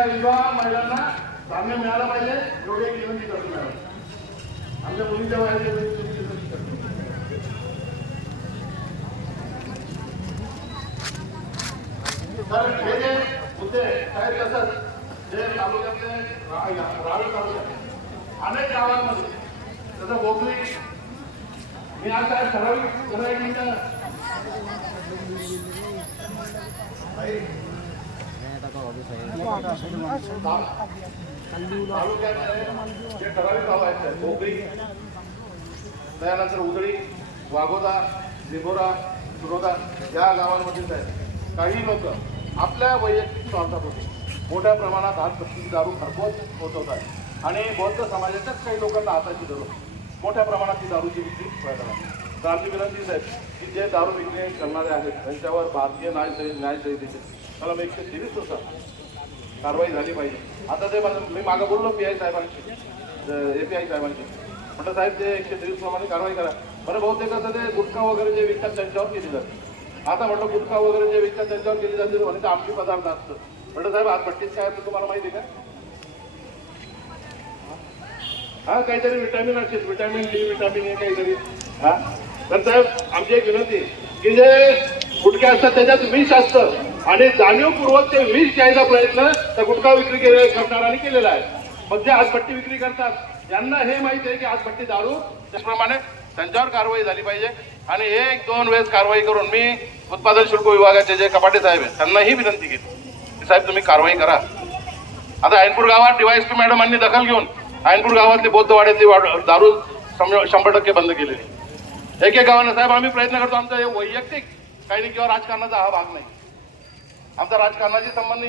या विधवा महिलांना साम्य मिळाला पाहिजे एवढी एक विनंती करतो मॅडम. आमच्या मुलींच्या वयाची तर हे जे मुद्दे साहेब तसंच जे तालुक्यातले रावेर तालुक्यात अनेक गावांमध्ये जसं बोगली मी आज साहेब ठराविक मिनिटं तालुक्यात जे ठराविक गाव आहेत बोगली त्यानंतर उदळी वाघोदा लिंबोरा सुरोदा या गावांमधील आहेत काही लोक आपल्या वैयक्तिक स्वार्थापोटी मोठ्या प्रमाणात हातपट्टी दारू घरपोच पोहोचवतात आणि बौद्ध समाजाच्याच काही लोकांना हाताची धरून मोठ्या प्रमाणात ती दारूची विक्री करतात. तर आमची विनंती आहे की जे दारू विक्री करणारे आहेत त्यांच्यावर भारतीय न्यायसंहितेचे मला 123 नुसार कारवाई झाली पाहिजे. आता ते मी मागं बोललो PI साहेबांची API साहेबांची म्हटलं साहेब ते 123 प्रमाणे कारवाई करा. बरं बहुतेक असं ते गुटखा वगैरे जे विकतात त्यांच्यावर केली जाते. आता म्हटलं गुटखा वगैरे जे विकतात त्यांच्यावर केली जाते म्हणजे आमची पदार्थ असतं. म्हटलं साहेब आज पट्टीत काय असतं तुम्हाला माहिती का? हा काहीतरी विटॅमिन असेल विटॅमिन D विटॅमिन A काहीतरी. हा तर साहेब आमची एक विनंती की जे गुटखे असतात त्याच्यात विष असतं आणि जाणीवपूर्वक ते विष घ्यायचा प्रयत्न त्या गुटखा विक्री करणाऱ्यांनी केलेला आहे. मग जे आज पट्टी विक्री करतात यांना हे माहिती आहे की आज पट्टी दारू त्याप्रमाणे त्यांच्यावर कारवाई झाली पाहिजे आणि 1-2 वेळेस कारवाई करून मी उत्पादन शुल्क विभागाचे जे कपाटे साहेब आहेत त्यांनाही विनंती केली की साहेब तुम्ही कारवाई करा. आता ऐनपूर गावात DYSP मॅडमांनी दखल घेऊन ऐनपूर गावातली बौद्धवाड्यातली दारू 100% बंद केलेली. एक गावानं साहेब आम्ही प्रयत्न करतो. आमचा हे वैयक्तिक काही किंवा राजकारणाचा हा भाग नाही. आमचा राजकारणाशी संबंध